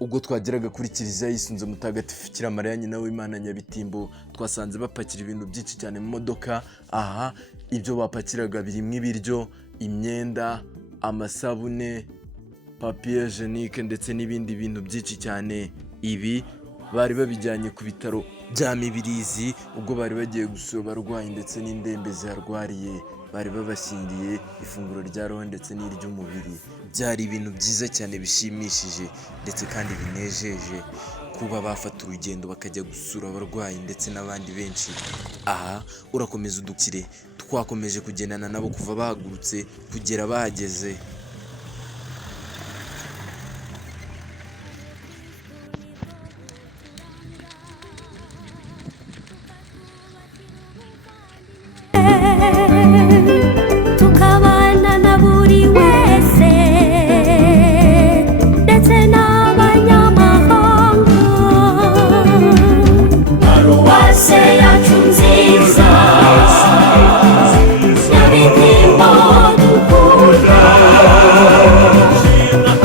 ubwo twageraga kuri kiliziya yisunze mutagatifu Kiramariya nyina w'Imana Nyabitimbo, twasanze bapakira ibintu byinshi cyane mu modoka. Aha ibyo bapakiraga birimo ibiryo, imyenda, amasabune, papier hygienique ndetse n'ibindi bintu byinshi cyane. Ibi bari babijyanye ku bitaro bya Mibirizi ubwo bari bagiye gusura abarwayi ndetse n'indembe ziharwariye. Bari babashyiriye ifunguro rya roho ndetse n'iry'umubiri. Byari ibintu byiza cyane bishimishije ndetse kandi binejeje kuba bafata urugendo bakajya gusura abarwayi ndetse n'abandi benshi. Aha urakomeza udukire, twakomeje kugendana nabo kuva bahagurutse kugera bahageze. Tukabana na buri wese ndetse n'abanyamahanga. Paruwase yacu nziza Nyabitimbo dukunda,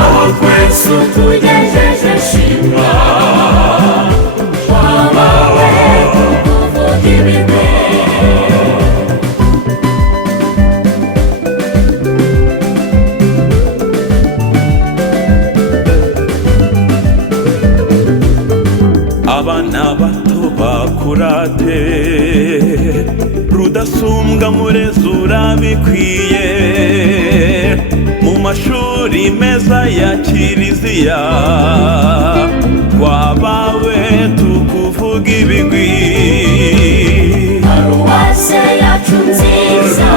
aho twese tugejeje shima wabawe tukuvuga ibigwi. Abana bato bakurate rudasumbwa murezi urabikwiye, mu mashuri meza ya kiliziya wabawe tukuvuga ibigwi. Paruwase yacu nziza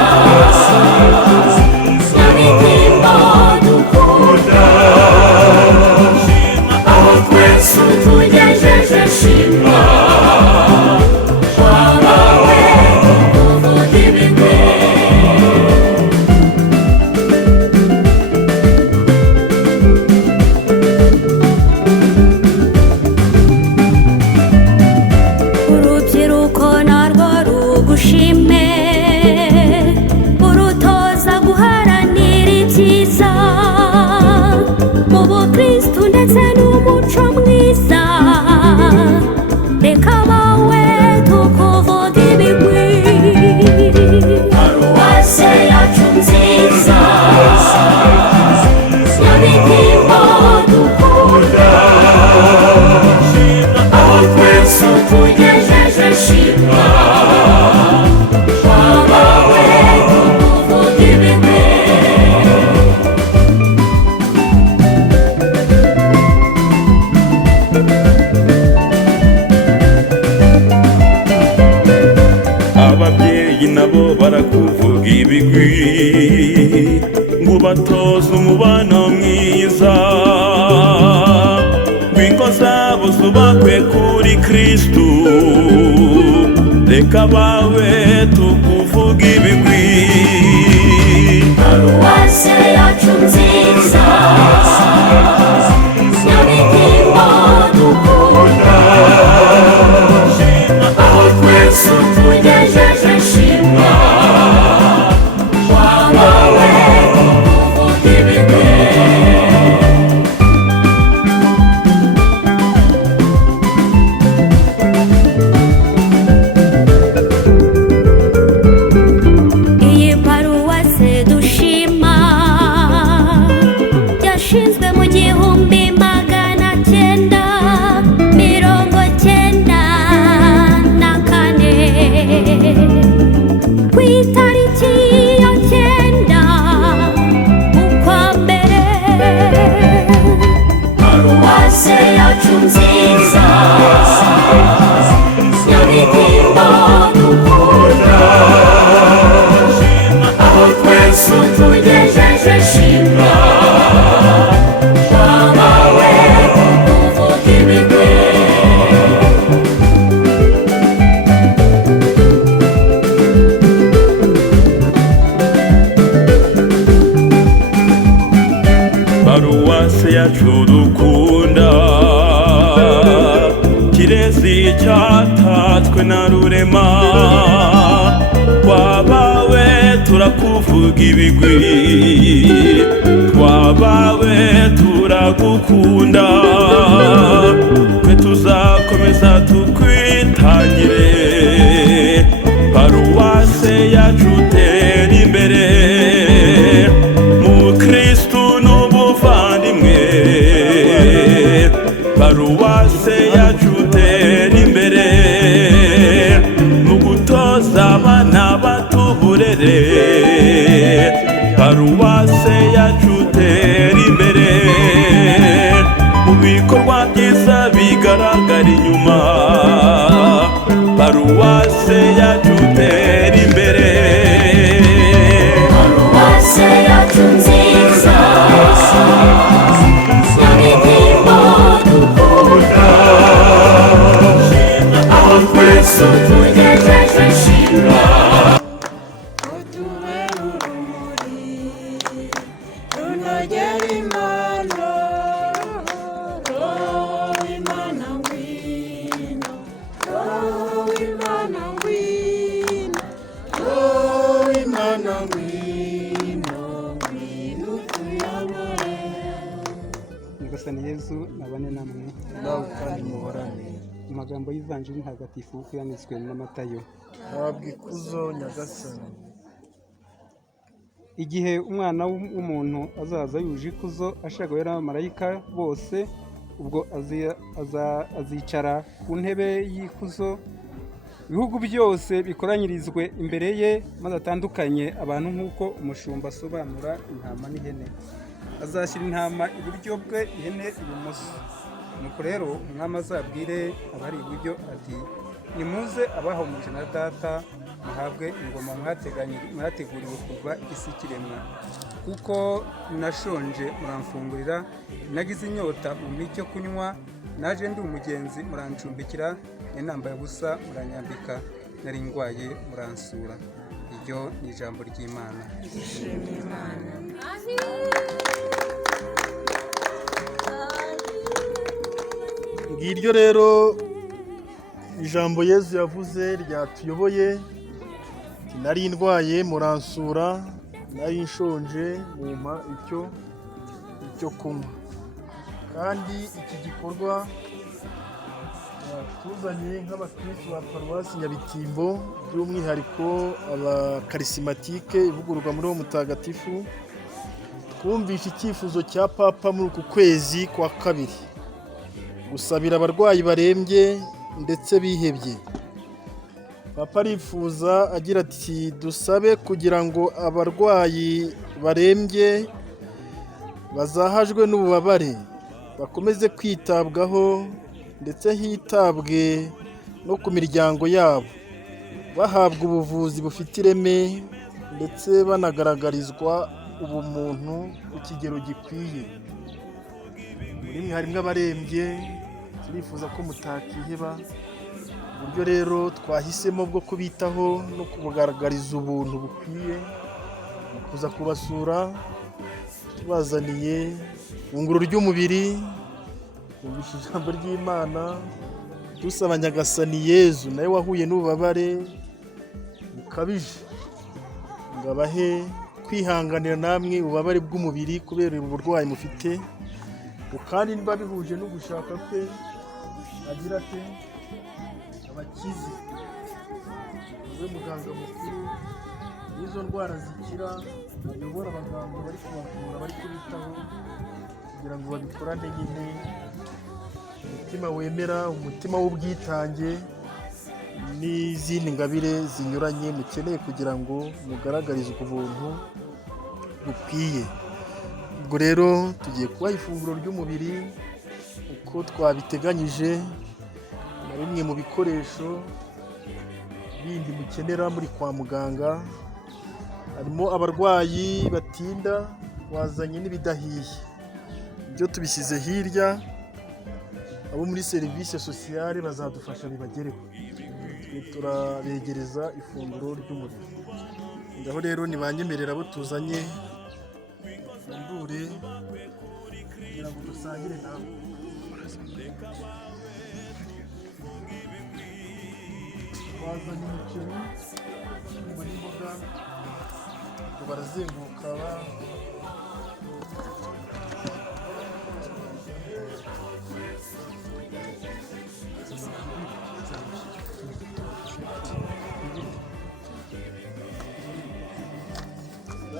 Nyabitimbo dukunda, aho twese tugejeje shima wabawe tukuvuga ibigwi. Urubyiruko narwo rugushime, urutoza guharanira ibyiza mu bukristu ndetse n'umuco mwiza. Reka bawe tukuvuga ibigwi. Paruwase yacu nziza Nyabitimbo dukunda, aho twese tugejeje shima wabawe tukuvuga ibigwi. Ababyeyi nabo barakuvuga ibigwi, ngo ubatoze umubano mwiza, ingo zabo zubakwe kuri Kristu. Reka bawe tukuvuga ibigwi. Paruwase yacu nziza Nyabitimbo dukunda, aho twese tugejeje shima wabawe tukuvuga ibigwi. Iyi paruwase dushima yashinzwe mu 1994 ku itariki ya 9 ukwa mbere. Paruwase yacu nziza Nyabitimbo dukunda, aho twese tugejeje shima wabawe tukuvuga ibigwi. Paruwase yacu dukunda, kirezi cyatatswe na rurema, wabawe turakuvuga ibigwi, twabawe turagukunda. paruwase yacu utera imbere mu gutoza abana bato uburere. Paruwase yacu utera imbere mu bikorwa byiza bigaragara inyuma. Paruwase yacu utera imbere. Paruwase yacu nziza nyabihimbo dukunda, aho twese tugejeje shimwa. utubere urumuri runogera Imana. Roho w'Imana ngwino, Roho w'Imana ngwino, Roho w'Imana ngwino, ngwino utuyobore. Nyagasani Yezu nabane namwe nawe kandi muhorane. amagambo y'ivanjiri ntagatifu uko yanditswe na Matayo. Habwa ikuzo Nyagasani. Igihe umwana w'umuntu azaza yuje ikuzo ashagawe n'abamarayika bose, ubwo azicara ku ntebe y'ikuzo, ibihugu byose bikoranyirizwe imbere ye, maze atandukanye abantu nk'uko umushumba asobanura intama n'ihene. Azashyira intama iburyo bwe, ihene ibumoso. Nuko rero umwami azabwire abari iburyo ati, nimuze abahumuje na data, muhabwe ingoma mwateguriwe kuva isi kiremwa. Kuko nashonje muramfungurira, nagize inyota mumpa icyo kunywa, naje ndi umugenzi murancumbikira, nambaye ubusa muranyambika, nari ndwaye muransura. Iryo ni ijambo ry'Imana. Ngiryo rero ijambo Yezu yavuze ryatuyoboye. Nari ndwaye muransura, nari nshonje mumpa icyo kunywa. Kandi iki gikorwa tuzanye nk'abakristo ba paruwasi Nyabitimbo, by'umwihariko abakarisimatike ivugururwa muri uwo mutagatifu, twumvishe icyifuzo cya Papa muri uku kwezi kwa kabiri, gusabira abarwayi barembye ndetse bihebye. Papa arifuza agira ati, dusabe kugira ngo abarwayi barembye bazahajwe n'ububabare bakomeze kwitabwaho, ndetse hitabwe no ku miryango yabo, bahabwa ubuvuzi bufite ireme ndetse banagaragarizwa ubumuntu ku kigero gikwiye. Muri mwe harimo abarembye, turifuza ko mutakiheba. Uburyo rero twahisemo bwo kubitaho no kubagaragariza ubuntu bukwiye, mu kuza kubasura tubazaniye ifunguro ry'umubiri, twumvishe ijambo ry'Imana, dusaba Nyagasani Yezu nawe wahuye n'ububabare bukabije ngo abahe kwihanganira namwe ububabare bw'umubiri kubera uburwayi mufite, kandi niba bihuje no gushaka kwe, agira ati, abakize we muganga mukuru n'izo ndwara zikira, uyobora abaganga bari kubavura, bari kubitaho, kugira ngo babikorane nyine umutima wemera, umutima w'ubwitange n'izindi ngabire zinyuranye mukeneye kugira ngo mugaragarizwe ubuntu bukwiye. Ubwo rero tugiye kubaha ifunguro ry'umubiri uko twabiteganyije, na bimwe mu bikoresho bindi mukenera muri kwa muganga. Harimo abarwayi batinda, wazanye n'ibidahiye, ibyo tubishyize hirya, abo muri serivisi sosiyale bazadufasha bibagereho. Turabegereza ifunguro ry'umubiri. Ngaho rero nibanyemerera abo tuzanye fundure kugira ngo dusangire nawe. Bazanye umuceri n'imboga, ngo barazenguruka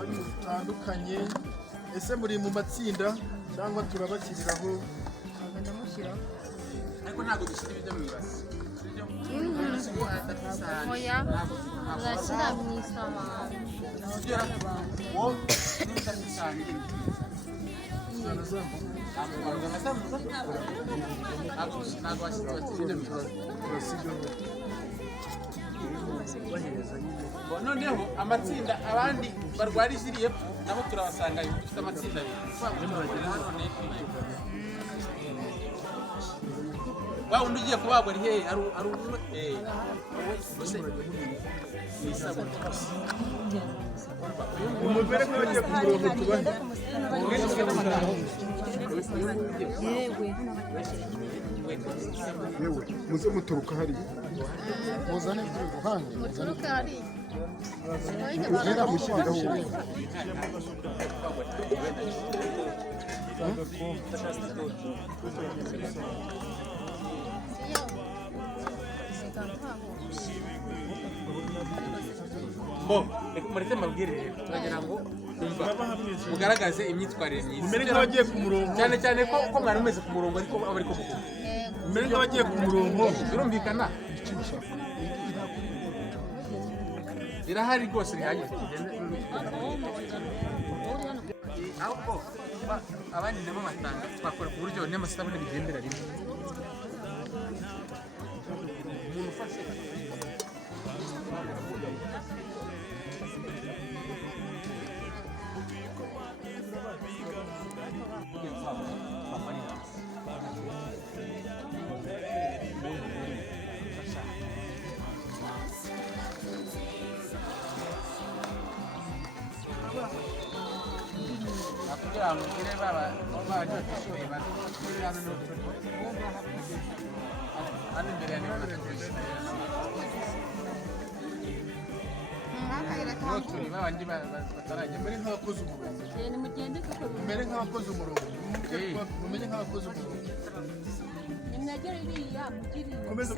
bitandukanye. Ese muri mu matsinda cyangwa turabashyiriraho ndamushyiraho ariko ntabwo dushyira ibyo mu ibasi oya urashyira mu isahani wowe n'udafite isahani ntabwo washyira ibyo mu ibasi noneho amatsinda abandi barwarije iriye nabo turabasanga dufite amatsinda abiri wa undi ugiye kubagwa ari hehe ari umwe umugore ko bagiye ku murongo tubahe yewe muze muturuka hariya muzane kuri ruhande muturuke hariya uhera mushyiriraho bo mureke mbabwire rero turagira ngo mugaragaze imyitwarire myiza umere nk'abagiye ku murongo cyane cyane ko mwari mumeze ku murongo ariko aba ariko mukuru umere nk'abagiye ku murongo birumvikana rirahari rwose rihagije ahubwo abandi nabo batanga twakora ku buryo n'amasabune bigendera rimwe umuntu ufashe kugira ngo ugire batishoboye bari hano hano imbere ya niba turi babandi batarajya umere nk'abakoze umurongo umere nk'abakoze umurongo mumenye nk'abakoze umurongo komeza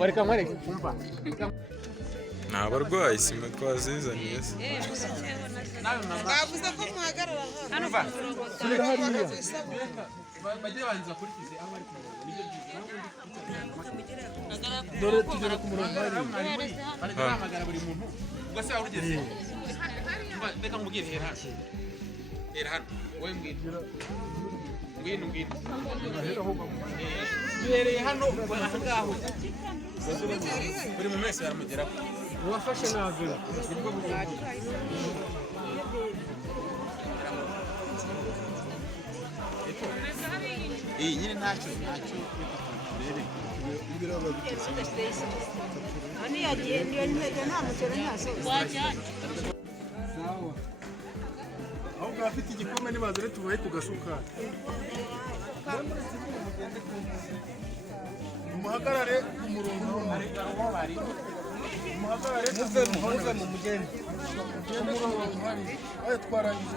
bareka mwareke kumva ni abarwayi sima twazizaniye se bavuze ko muhagarara hano bajye banza bakurikize aho bari ku murongo nibyo byiza dore tugera ku murongo barajya bahamagara buri muntu ubwo se waba ugeze reka nkubwire hera hano wowe ngwino duhereye hano aha ngaho buri muntu wese baramugeraho uwafashe ntabwo nibwo bugari iyi nyine ntacyo ahubwo abafite igikombe nibazane tubahe ku gasukari muhagarare ku murongo muhagarare muve mu mugeni umurongo hari ayo twarangije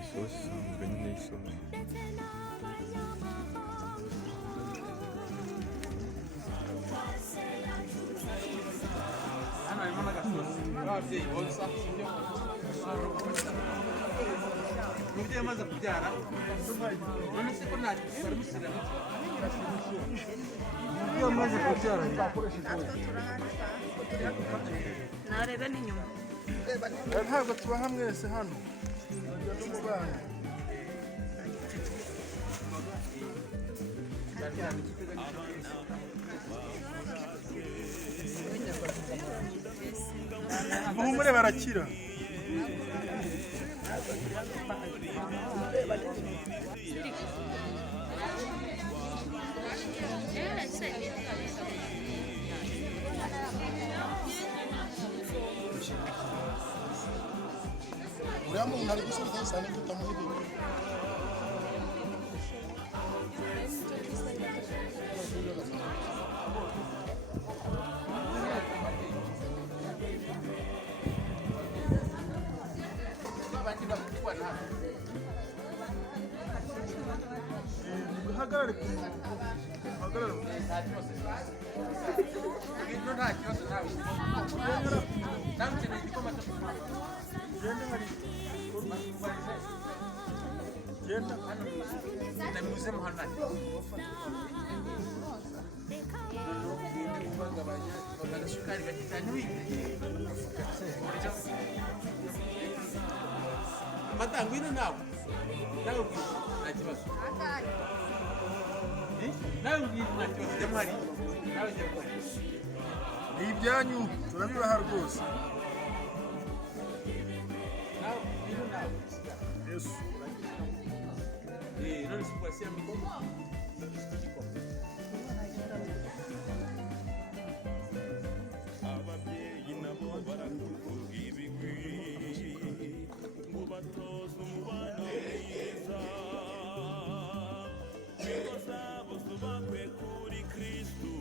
isosi isanzwe nyine isosi hano harimo n'agasosi ababyeyi bonsa umubyeyi amaze kubyara none se ko ntacyo baramushyiramo iyo amaze kubyara narebe n'inyuma ntabwo tubaha mwese hano bajya no mu bana muhumure barakira uriya muntu ari gusubiza cyane tutamuha ibintu hagarare ku hagarare nta kibazo nawe ukeneye igikoma cyo kunywa ndamuzemo hano kugabanya agasukari gake cyane amata ngwino nawe ubwira nta kibazo nawe ubwira nta kibazo jya muhari nawe jya muhari ni ibyanyu turabibaha rwose nawe ngwino nawe yesu none se ubwashyira mu gikoma ababyeyi nabo barakuvuga ibigwi ngo batoze umubano mwiza ingo zabo zubakwe kuri kristu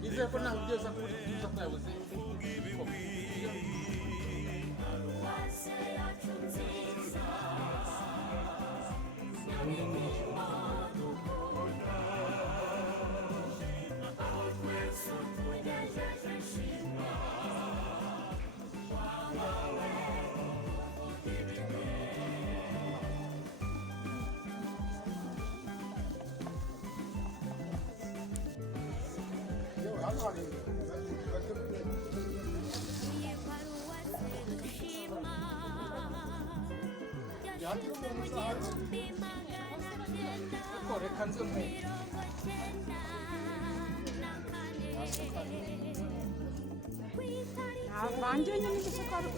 nizere ko ntawe ugeze kuza kuyabuze paruwase yacu nziza aho twese tugejeje shima Avanjanya n'isukari.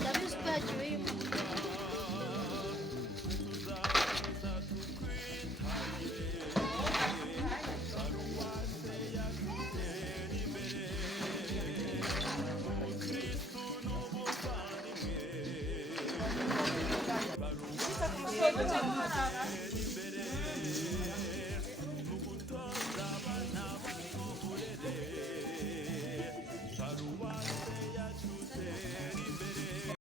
ndabizi ko yagiwe y'umuntu Kristu n'ubuvandimwe